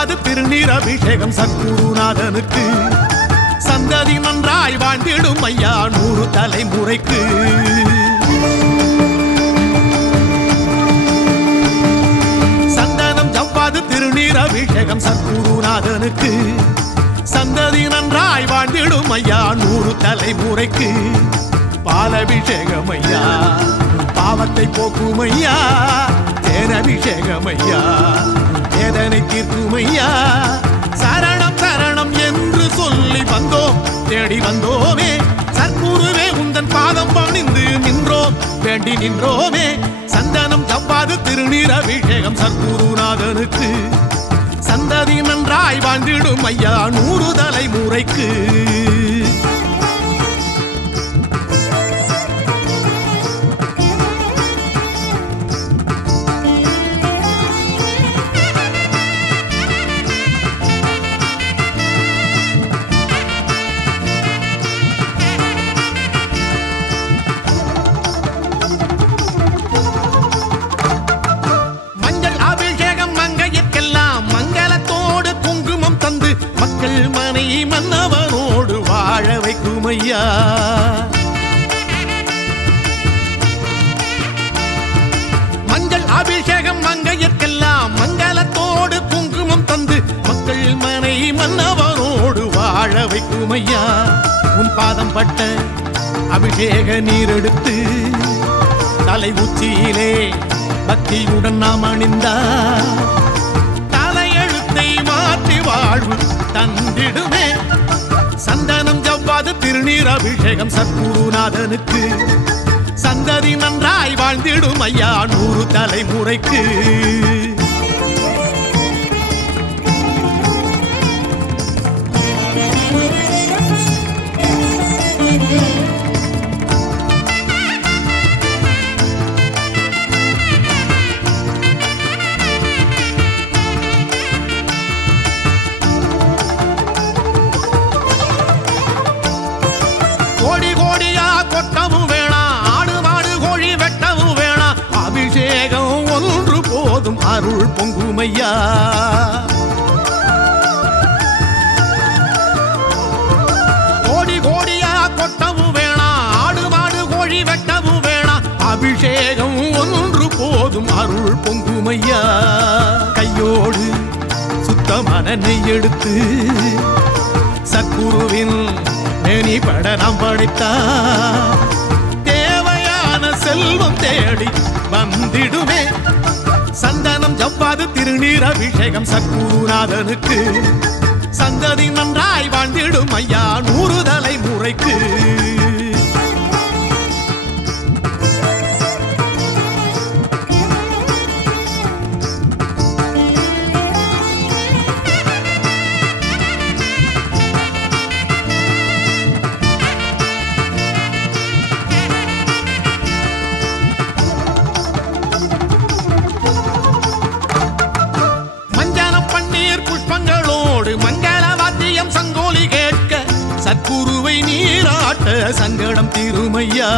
ஜவ்வாது திருநீர் அபிஷேகம் சத்குருநாதனுக்கு சந்ததி நன்றாய் வாழ்ந்திடும் ஐயா 100 தலைமுறைக்கு சந்தனம் ஜவ்வாது திருநீர் அபிஷேகம் சத்குருநாதனுக்கு சந்ததி நன்றாய் வாழ்ந்திடும் ஐயா 100 தலைமுறைக்கு பாலபிஷேகம் ஐயா பாவத்தை போக்கும் ஐயா தேனபிஷேகம் ஐயா வேதனை தீர்க்கும் ஐயா சரணம் சரணம் என்று சொல்லி வந்தோம் தேடி வந்தோமே சத்குருவே உந்தன் பாதம் பணிந்து நின்றோம் வேண்டி நின்றோமே சந்தனம் ஜவ்வாது திருநீர் அபிஷேகம் சத்குருநாதனுக்கு சந்ததி நன்றாய் வாழ்ந்திடும் ஐயா 100 தலைமுறைக்கு மன்னவனோடு வாழ வைக்கும் ஐயா மஞ்சள் அபிஷேகம் மங்கையர்க்கெல்லாம் மங்களத்தோடு குங்குமம் தந்து மக்கள் மனை மன்னவனோடு வாழ வைக்கும் ஐயா உன் பாதம் பட்ட அபிஷேக நீர் எடுத்து தலை உச்சியிலே பக்தியுடன் நாம் அணிந்தா தலையெழுத்தை மாற்றி வாழ்வு தந்திடுமே சந்தனம் ஜவ்வாது திருநீர் அபிஷேகம் சத்குருநாதனுக்கு சந்ததி நன்றாய் வாழ்ந்திடும் ஐயா 100 தலைமுறைக்கு அருள் பொங்குமையா கோடி கோடியா கொட்டவும் வேணா ஆடு மாடு கோழி வெட்டவும் வேணா அபிஷேகம் ஒன்று போதும் அருள் பொங்குமையா கையோடு சுத்தமான நெய் எடுத்து சத்குருவின் மேனி பட நாம் படைத்தா தேவையான செல்வம் தேடி வந்திடுமே சந்தனம் ஜவ்வாது திருநீர் அபிஷேகம் சத்குருநாதனுக்கு சந்ததி நன்றாய் வாழ்ந்திடும் ஐயா 100 தலைமுறைக்கு சத்குருவை நீராட்ட சங்கடம் தீருமையா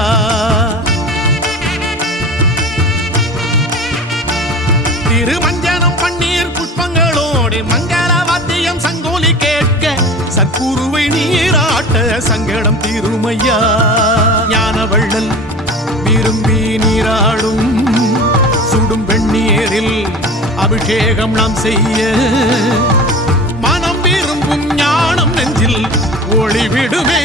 திருமஞ்சனம் பன்னீர் புஷ்பங்களோடு மங்கள வாத்தியம் சங்கோலி கேட்க சத்குருவை நீராட்ட சங்கடம் தீருமையா ஞான வள்ளல் விரும்பி நீராடும் சுடும் வெண்ணீரில் அபிஷேகம் நாம் செய்ய மனம் விரும்பும் ஞானம் நெஞ்சில் ஒளிவிடுமே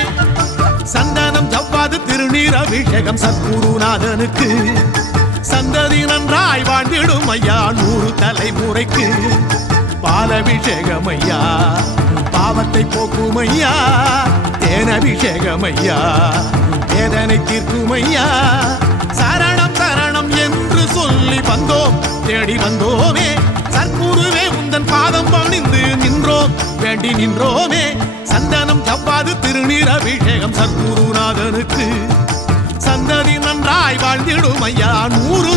சந்தனம் ஜவ்வாது திருநீர் அபிஷேகம் சத்குருநாதனுக்கு சந்ததி நன்றாய் வாழ்ந்திடும் ஐயா 100 தலைமுறைக்கு பாலபிஷேகம் ஐயா பாவத்தை போக்கும் ஐயா தேனபிஷேகம் ஐயா வேதனை தீர்க்கும் ஐயா சரணம் சரணம் என்று சொல்லி வந்தோம் தேடி வந்தோமே சத்குருவே உந்தன் பாதம் பணிந்து நின்றோம் வேண்டி நின்றோமே சந்தனம் ஜவ்வாது திருநீர் அபிஷேகம் சத்குருநாதனுக்கு சந்ததி நன்றாய் வாழ்ந்திடும் ஐயா 100